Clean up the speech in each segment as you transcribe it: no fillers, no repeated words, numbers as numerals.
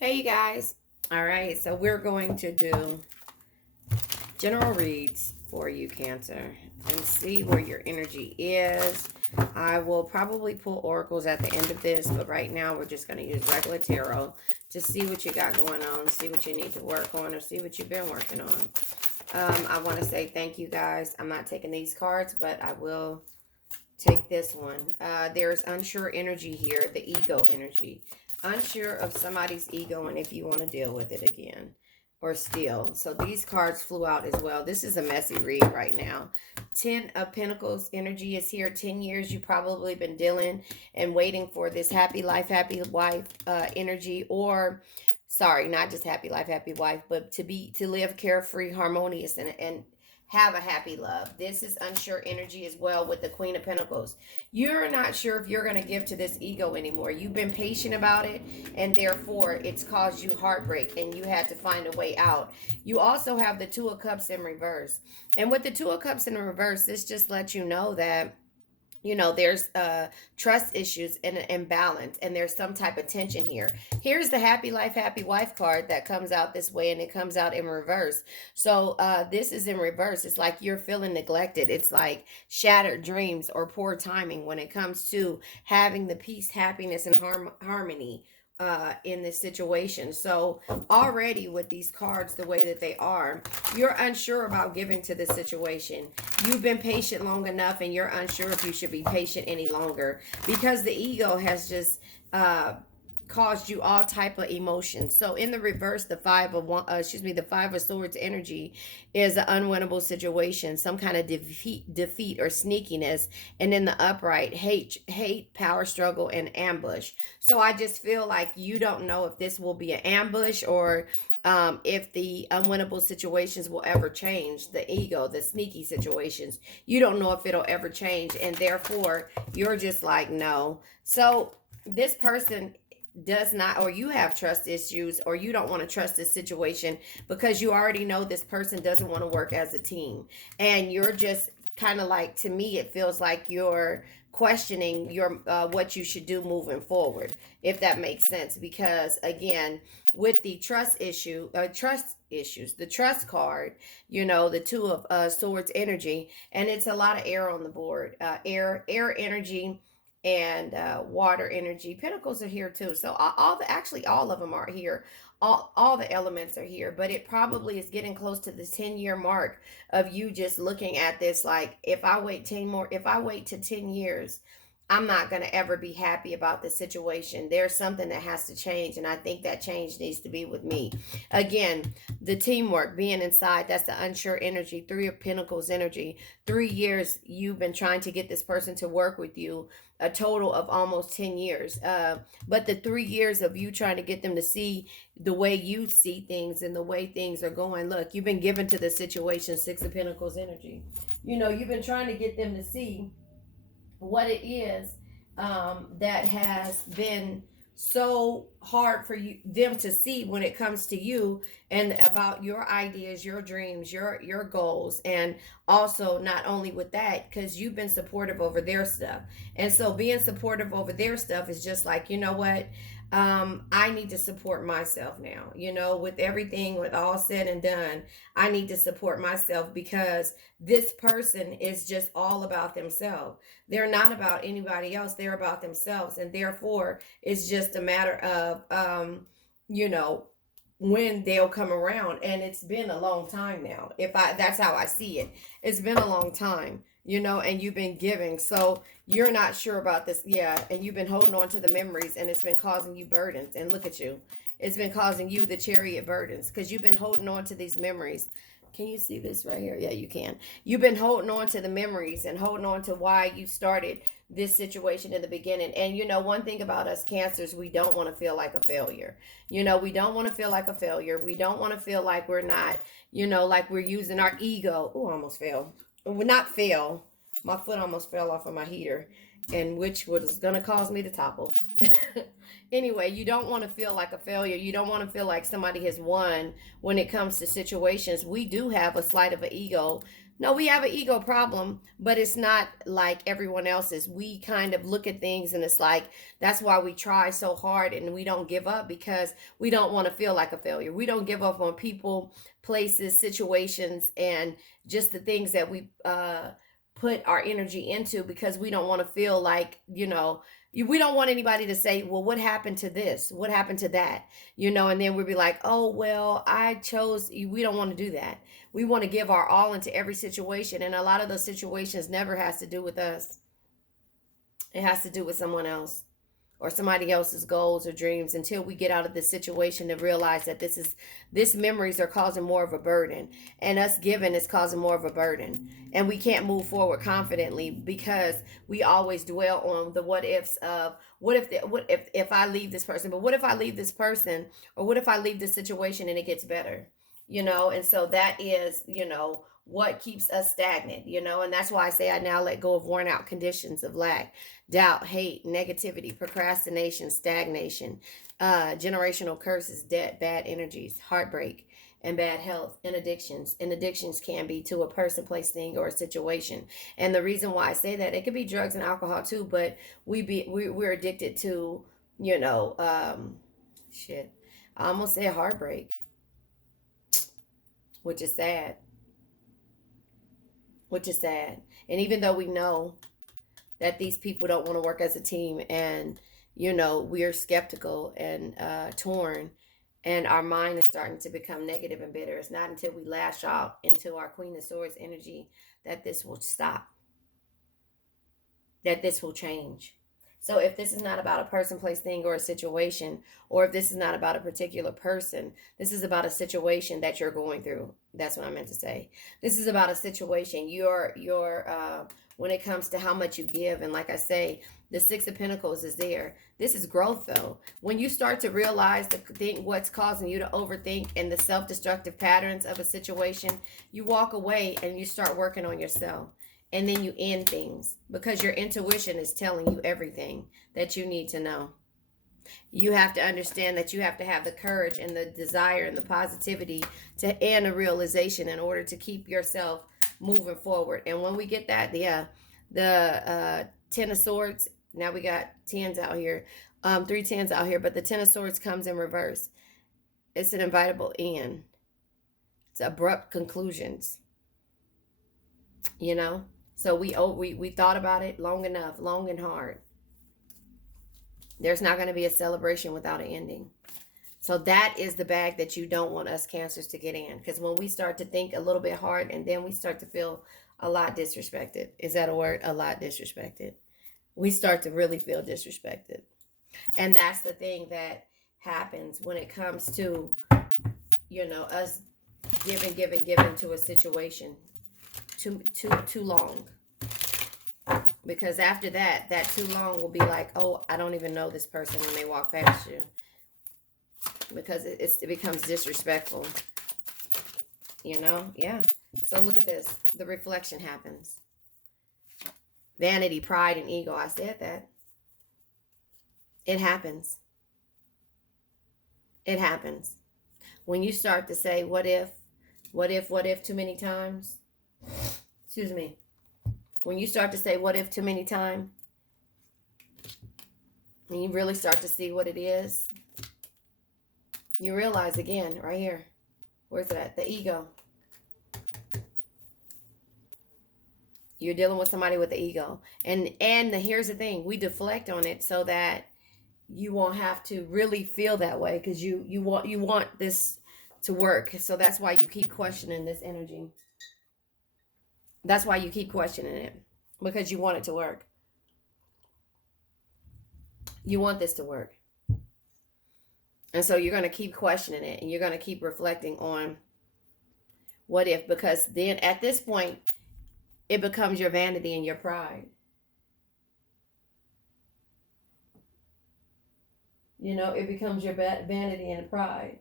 Hey, you guys. All right, so we're going to do general reads for you, Cancer, and see where your energy is. I will probably pull oracles at the end of this, but right now we're just going to use regular tarot to see what you got going on, see what you need to work on, or see what you've been working on. I want to say thank you, guys. I'm not taking these cards, but I will take this one. There's unsure energy here, the ego energy. Unsure of somebody's ego and if you want to deal with it again or still. So these cards flew out as well. This is a messy read right now. 10 of Pentacles energy is here. 10 years you've probably been dealing and waiting for this happy life, happy wife energy, or sorry, not just happy life, happy wife, but to live carefree, harmonious, and have a happy love. This is unsure energy as well with the Queen of Pentacles. You're not sure if you're going to give to this ego anymore. You've been patient about it, and therefore it's caused you heartbreak, and you had to find a way out. You also have the Two of Cups in reverse. And with the Two of Cups in reverse, this just lets you know that there's trust issues and an imbalance, and there's some type of tension here. Here's the happy life, happy wife card that comes out this way, and it comes out in reverse. So this is in reverse. It's like you're feeling neglected. It's like shattered dreams or poor timing when it comes to having the peace, happiness, and harmony in this situation. So already with these cards the way that they are, you're unsure about giving to the situation. You've been patient long enough, and you're unsure if you should be patient any longer, because the ego has just caused you all type of emotions. So in the reverse, the Five of Swords energy is an unwinnable situation, some kind of defeat or sneakiness. And in the upright, hate, power struggle, and ambush. So I just feel like you don't know if this will be an ambush, or if the unwinnable situations will ever change. The ego, the sneaky situations, you don't know if it'll ever change, and therefore you're just like, no. So this person does not, or you have trust issues, or you don't want to trust this situation because you already know this person doesn't want to work as a team, and you're just kind of like, to me it feels like you're questioning your what you should do moving forward, if that makes sense. Because again, with the trust issues, the trust card, the Two of Swords energy, and it's a lot of air on the board, air energy, and water energy. Pentacles are here too. So all of them are here. All the elements are here, but it probably is getting close to the 10-year mark of you just looking at this like, if I wait to 10 years, I'm not going to ever be happy about the situation. There's something that has to change, and I think that change needs to be with me. Again, the teamwork, being inside, that's the unsure energy. Three of Pentacles energy. 3 years you've been trying to get this person to work with you, a total of almost 10 years. But the 3 years of you trying to get them to see the way you see things and the way things are going. Look, you've been given to the situation, Six of Pentacles energy. You've been trying to get them to see what it is that has been so hard for them to see when it comes to you, and about your ideas, your dreams, your goals. And also, not only with that, because you've been supportive over their stuff, and so being supportive over their stuff is just like, you know what, I need to support myself now. With everything, with all said and done, I need to support myself, because this person is just all about themselves. They're not about anybody else. They're about themselves. And therefore, it's just a matter of, you know, when they'll come around. And it's been a long time now. That's how I see it. It's been a long time, and you've been giving. So you're not sure about this. Yeah. And you've been holding on to the memories, and it's been causing you burdens. And look at you. It's been causing you the chariot burdens, because you've been holding on to these memories. Can you see this right here? Yeah, you can. You've been holding on to the memories and holding on to why you started this situation in the beginning. And one thing about us Cancers, we don't want to feel like a failure. We don't want to feel like a failure. We don't want to feel like we're not, like we're using our ego. Oh, I almost fell. Well, not fail. My foot almost fell off of my heater, and which was going to cause me to topple. Anyway, you don't want to feel like a failure. You don't want to feel like somebody has won when it comes to situations. We do have a slight of an ego No, we have an ego problem, but it's not like everyone else's. We kind of look at things and it's like that's why we try so hard and we don't give up because we don't want to feel like a failure. We don't give up on people, places, situations, and just the things that we put our energy into because we don't want to feel like, we don't want anybody to say, well, what happened to this? What happened to that? And then we'd be like, oh, well, I chose. We don't want to do that. We want to give our all into every situation, and a lot of those situations never has to do with us. It has to do with someone else or somebody else's goals or dreams until we get out of this situation to realize that this memories are causing more of a burden, and us giving is causing more of a burden, and we can't move forward confidently because we always dwell on the what ifs of what if I leave this person, but what if I leave this person, or what if I leave this situation and it gets better, and so that is, what keeps us stagnant, and that's why I say I now let go of worn out conditions of lack, doubt, hate, negativity, procrastination, stagnation, generational curses, debt, bad energies, heartbreak, and bad health, and addictions. And addictions can be to a person, place, thing, or a situation. And the reason why I say that, it could be drugs and alcohol too, but we're addicted to, shit. I almost said heartbreak, which is sad. Which is sad. And even though we know that these people don't want to work as a team, and we're skeptical and torn, and our mind is starting to become negative and bitter, it's not until we lash out into our Queen of Swords energy that this will stop, that this will change. So if this is not about a person, place, thing, or a situation, or if this is not about a particular person, this is about a situation that you're going through. That's what I meant to say. This is about a situation. When it comes to how much you give, and like I say, the Six of Pentacles is there. This is growth, though. When you start to realize what's causing you to overthink and the self-destructive patterns of a situation, you walk away and you start working on yourself. And then you end things because your intuition is telling you everything that you need to know. You have to understand that you have to have the courage and the desire and the positivity to end a realization in order to keep yourself moving forward. And when we get that, the Ten of Swords, now we got tens out here, 3 10s out here, but the Ten of Swords comes in reverse. It's an inevitable end. It's abrupt conclusions. So we thought about it long enough, long and hard. There's not going to be a celebration without an ending. So that is the bag that you don't want us Cancers to get in. Because when we start to think a little bit hard and then we start to feel a lot disrespected. Is that a word? A lot disrespected. We start to really feel disrespected. And that's the thing that happens when it comes to, us giving to a situation too long. Because after that too long will be like, oh, I don't even know this person when they walk past you. Because it becomes disrespectful. Yeah. So look at this. The reflection happens. Vanity, pride, and ego. I said that. It happens. It happens. When you start to say, what if too many times. Excuse me. When you start to say what if too many times, and you really start to see what it is, you realize again, right here, where's it at? The ego. You're dealing with somebody with the ego. And here's the thing, we deflect on it so that you won't have to really feel that way, because you want this to work. So that's why you keep questioning this energy. That's why you keep questioning it, because you want it to work. You want this to work. And so you're going to keep questioning it, and you're going to keep reflecting on what if, because then at this point, it becomes your vanity and your pride. It becomes your vanity and pride.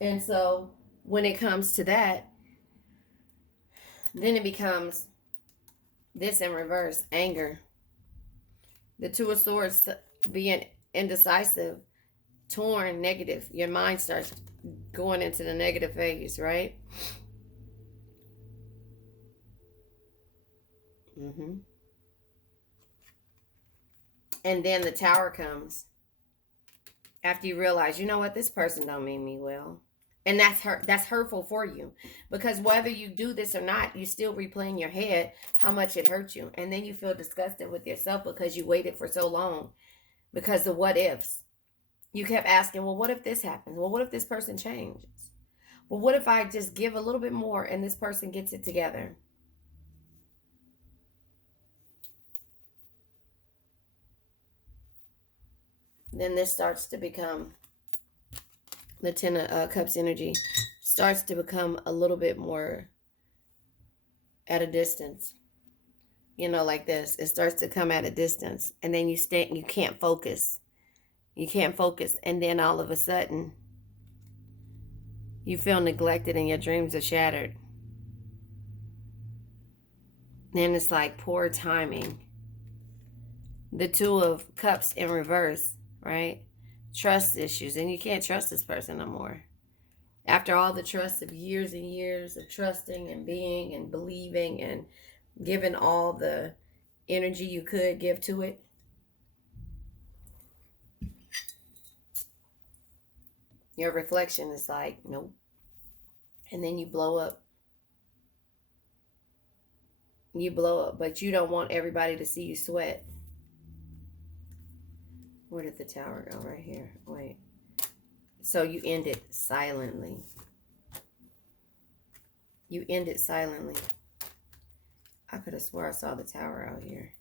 And so when it comes to that, then it becomes this in reverse, anger. The Two of Swords being indecisive torn, negative. Your mind starts going into the negative phase, right? Mm-hmm. And then the Tower comes after you realize, you know what, this person don't mean me well. And that's hurtful for you, because whether you do this or not, you still replay in your head how much it hurt you, and then you feel disgusted with yourself because you waited for so long, because the what ifs. You kept asking, well, what if this happens? Well, what if this person changes? Well, what if I just give a little bit more and this person gets it together? Then this starts to become, the Ten of Cups energy starts to become a little bit more at a distance. You know, like this. It starts to come at a distance. And then you can't focus. You can't focus. And then all of a sudden, you feel neglected and your dreams are shattered. Then it's like poor timing. The Two of Cups in reverse, right? Trust issues. And you can't trust this person no more. After all the trust of years and years of trusting and being and believing and giving all the energy you could give to it, your reflection is like, nope. And then you blow up. You blow up, but you don't want everybody to see you sweat. Where did the Tower go? Right here. Wait. So you end it silently. You end it silently. I could have swore I saw the Tower out here.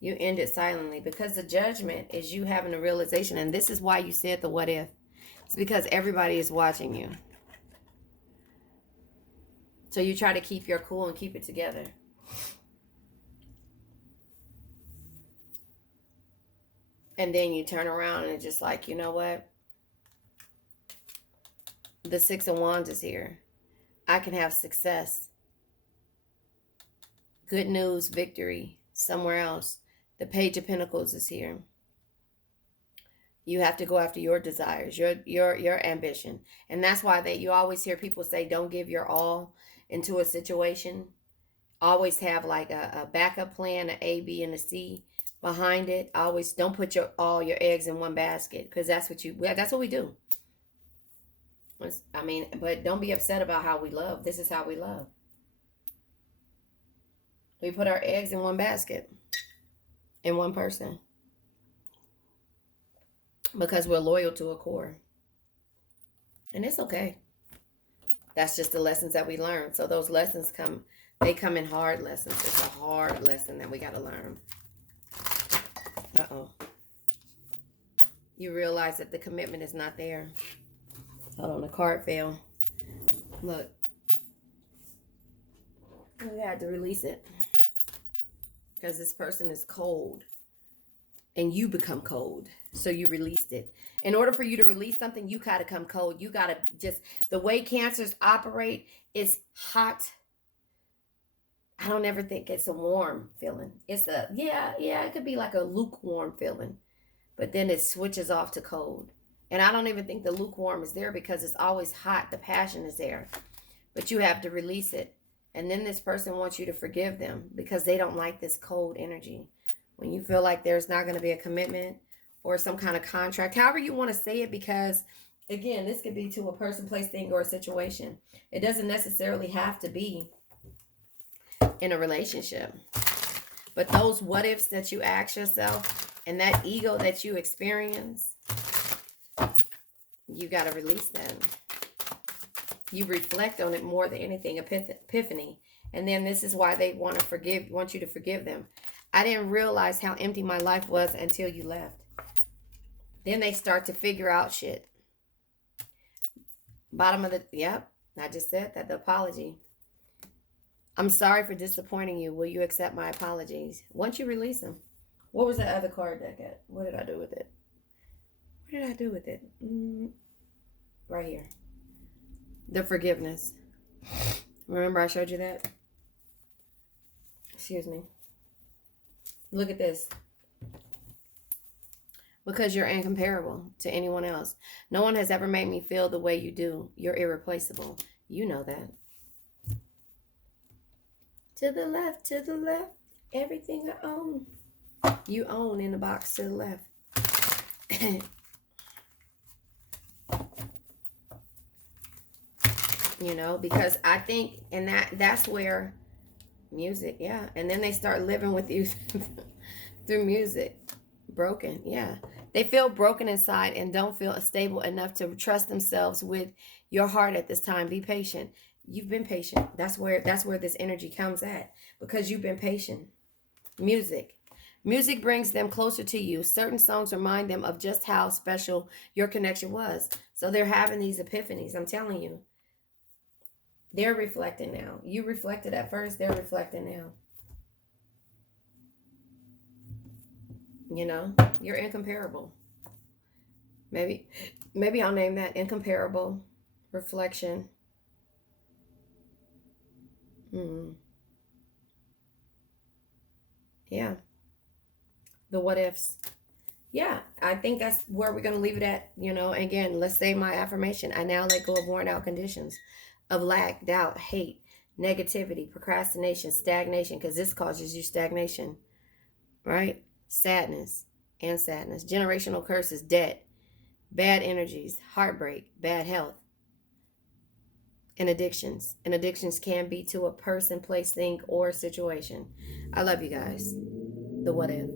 You end it silently, because the Judgment is you having a realization, and this is why you said the what if. It's because everybody is watching you. So you try to keep your cool and keep it together. And then you turn around and it's just like, you know what? The Six of Wands is here. I can have success. Good news, victory, somewhere else. The Page of Pentacles is here. You have to go after your desires, your ambition. And that's why you always hear people say, don't give your all into a situation. Always have like a backup plan, an A, B, and a C behind it. Always don't put all your eggs in one basket, because that's what we do. I mean, but don't be upset about how we love. This is how we love. We put our eggs in one basket, in one person, because we're loyal to a core. And it's okay. That's just the lessons that we learn. So those lessons come in hard lessons. It's a hard lesson that we got to learn. Uh-oh. You realize that the commitment is not there. Hold on, the card fell. Look. We had to release it. Because this person is cold. And you become cold. So you released it. In order for you to release something, you got to come cold. You got to just, the way Cancers operate is hot. I don't ever think it's a warm feeling. It's it could be like a lukewarm feeling. But then it switches off to cold. And I don't even think the lukewarm is there, because it's always hot. The passion is there. But you have to release it. And then this person wants you to forgive them, because they don't like this cold energy. When you feel like there's not going to be a commitment or some kind of contract, however you want to say it, because again, this could be to a person, place, thing, or a situation. It doesn't necessarily have to be in a relationship. But those what ifs that you ask yourself and that ego that you experience, you got to release them. You reflect on it more than anything, epiphany. And then this is why they want you to forgive them. I didn't realize how empty my life was until you left. Then they start to figure out shit. Bottom of the, yep, I just said that, the apology. I'm sorry for disappointing you. Will you accept my apologies? Once you release them. What was that other card that got? What did I do with it? What did I do with it? Right here. The forgiveness. Remember I showed you that? Excuse me. Look at this. because you're incomparable to anyone else. No one has ever made me feel the way you do. You're irreplaceable. You know that. To the left, everything I own. You own in the box to the left. You know, because I think, and that's where music, yeah. And then they start living with you through music. Broken, yeah. They feel broken inside and don't feel stable enough to trust themselves with your heart at this time. Be patient. You've been patient. That's where this energy comes at, because you've been patient. Music. Music brings them closer to you. Certain songs remind them of just how special your connection was. So they're having these epiphanies. I'm telling you. They're reflecting now. You reflected at first, they're reflecting now. You know, you're incomparable. Maybe I'll name that incomparable reflection. Hmm. Yeah, the what ifs. Yeah, I think that's where we're going to leave it at. You know, again, let's say my affirmation. I now let go of worn out conditions of lack, doubt, hate, negativity, procrastination, stagnation, because this causes you stagnation, right? Sadness and sadness, generational curses, debt, bad energies, heartbreak, bad health, and addictions. And addictions can be to a person, place, thing, or situation. I love you guys. The what if.